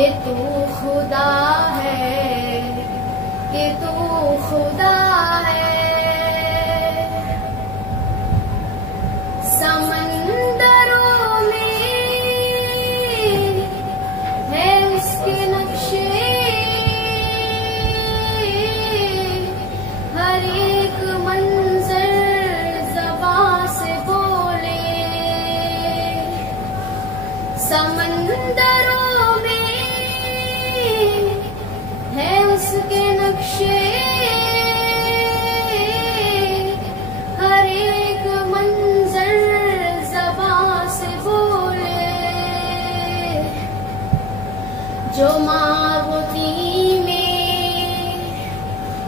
कि तू खुदा है, कि तू खुदा है। समंदरों में है उसके नक्शे, हर एक मंजर ज़बां से बोले। समंदरों में है उसके नक्शे, हर एक मंजर ज़बां से बोले। जो माबूदी में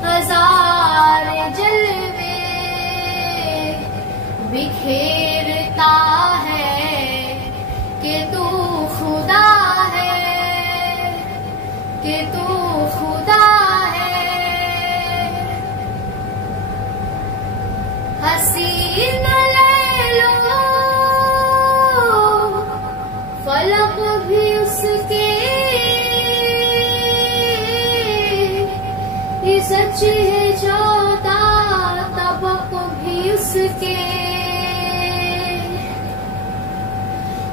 हजार जलवे बिखेरता है कि तू खुदा है, कि तू खुदा है। हसीन लैलो फलक भी उसके, ये सच है चौथा तबक भी उसके।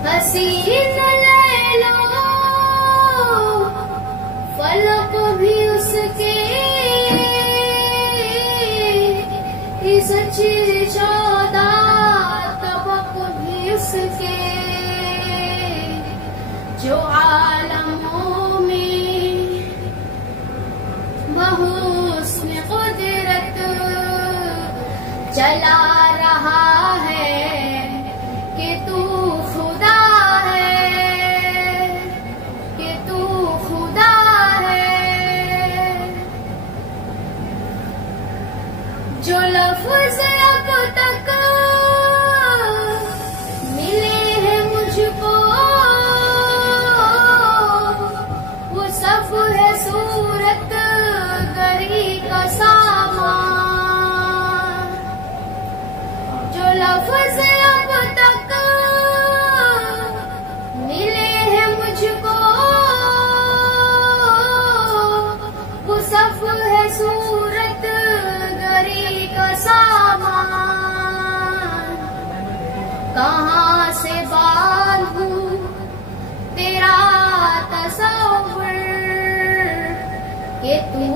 हसीन लैलो फलक भी उसके, ये सच है चौथा तबक भी उसके। जो आलमों में बहुस्न कुदरत चला रहा है कि तू खुदा है, कि तू खुदा है। जो लफ्ज़ अब तक मिले हैं मुझको, वो सब है सूरत गरी का सामान। जो लफ्ज़ अब तक मिले हैं मुझको, वो सब है सूरत गरी का सामान। कहाँ से बांधूं तेरा तस्वुर कि तू